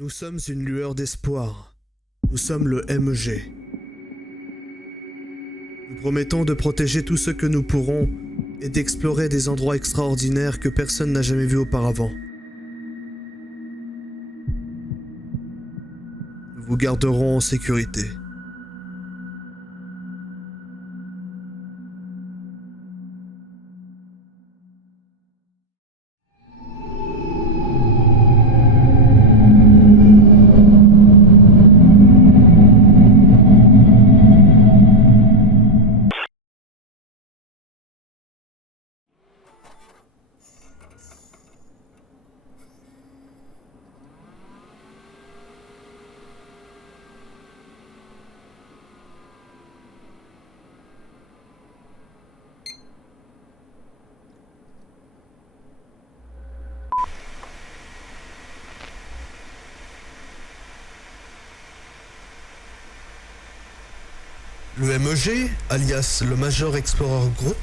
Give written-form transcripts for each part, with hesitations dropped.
Nous sommes une lueur d'espoir. Nous sommes le MEG. Nous promettons de protéger tout ce que nous pourrons et d'explorer des endroits extraordinaires que personne n'a jamais vus auparavant. Nous vous garderons en sécurité. Le MEG, alias le Major Explorer Group,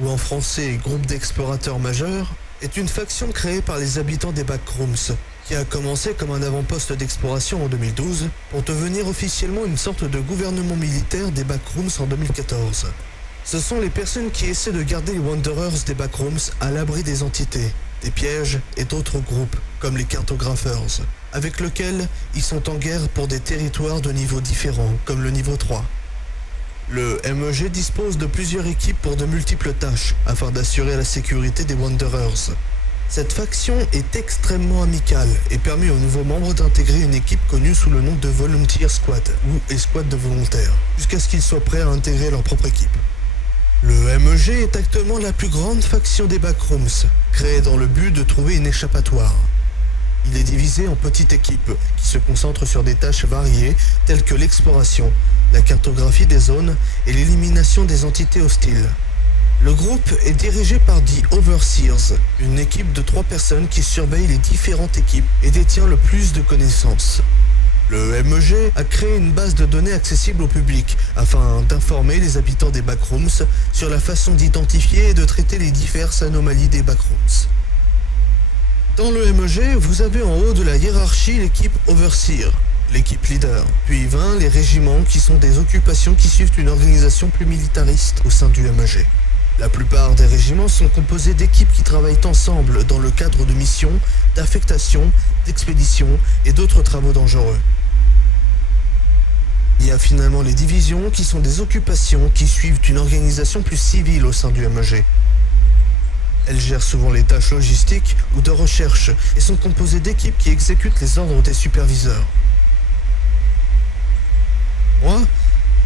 ou en français Groupe d'Explorateurs Majeurs, est une faction créée par les habitants des Backrooms, qui a commencé comme un avant-poste d'exploration en 2012, pour devenir officiellement une sorte de gouvernement militaire des Backrooms en 2014. Ce sont les personnes qui essaient de garder les Wanderers des Backrooms à l'abri des entités, des pièges et d'autres groupes, comme les Cartographers, avec lesquels ils sont en guerre pour des territoires de niveaux différents, comme le niveau 3. Le MEG dispose de plusieurs équipes pour de multiples tâches, afin d'assurer la sécurité des Wanderers. Cette faction est extrêmement amicale et permet aux nouveaux membres d'intégrer une équipe connue sous le nom de Volunteer Squad, ou escouade de volontaires, jusqu'à ce qu'ils soient prêts à intégrer leur propre équipe. Le MEG est actuellement la plus grande faction des Backrooms, créée dans le but de trouver une échappatoire. Il est divisé en petites équipes qui se concentrent sur des tâches variées telles que l'exploration, la cartographie des zones et l'élimination des entités hostiles. Le groupe est dirigé par The Overseers, une équipe de 3 personnes qui surveille les différentes équipes et détient le plus de connaissances. Le MEG a créé une base de données accessible au public afin d'informer les habitants des Backrooms sur la façon d'identifier et de traiter les diverses anomalies des Backrooms. Dans le MEG, vous avez en haut de la hiérarchie l'équipe Overseer, l'équipe leader, puis 20 les régiments qui sont des occupations qui suivent une organisation plus militariste au sein du MEG. La plupart des régiments sont composés d'équipes qui travaillent ensemble dans le cadre de missions, d'affectations, d'expéditions et d'autres travaux dangereux. Il y a finalement les divisions qui sont des occupations qui suivent une organisation plus civile au sein du MEG. Elles gèrent souvent les tâches logistiques ou de recherche et sont composées d'équipes qui exécutent les ordres des superviseurs. Moi,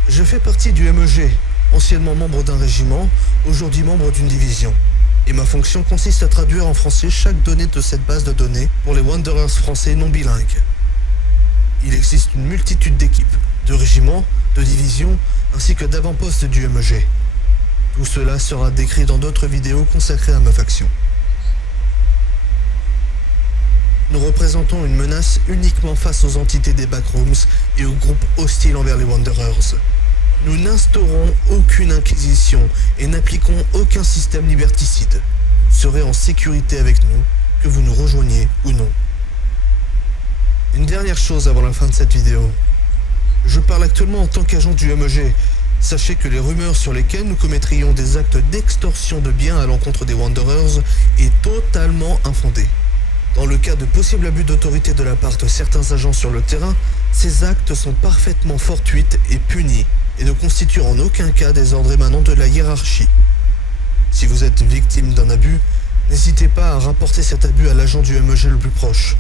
je fais partie du MEG, anciennement membre d'un régiment, aujourd'hui membre d'une division. Et ma fonction consiste à traduire en français chaque donnée de cette base de données pour les Wanderers français non bilingues. Il existe une multitude d'équipes, de régiments, de divisions, ainsi que d'avant-postes du MEG. Tout cela sera décrit dans d'autres vidéos consacrées à ma faction. Nous représentons une menace uniquement face aux entités des Backrooms et aux groupes hostiles envers les Wanderers. Nous n'instaurons aucune inquisition et n'appliquons aucun système liberticide. Vous serez en sécurité avec nous, que vous nous rejoigniez ou non. Une dernière chose avant la fin de cette vidéo. Je parle actuellement en tant qu'agent du MEG. Sachez que les rumeurs sur lesquelles nous commettrions des actes d'extorsion de biens à l'encontre des Wanderers est totalement infondée. Dans le cas de possibles abus d'autorité de la part de certains agents sur le terrain, ces actes sont parfaitement fortuits et punis, et ne constituent en aucun cas des ordres émanant de la hiérarchie. Si vous êtes victime d'un abus, n'hésitez pas à rapporter cet abus à l'agent du MEG le plus proche.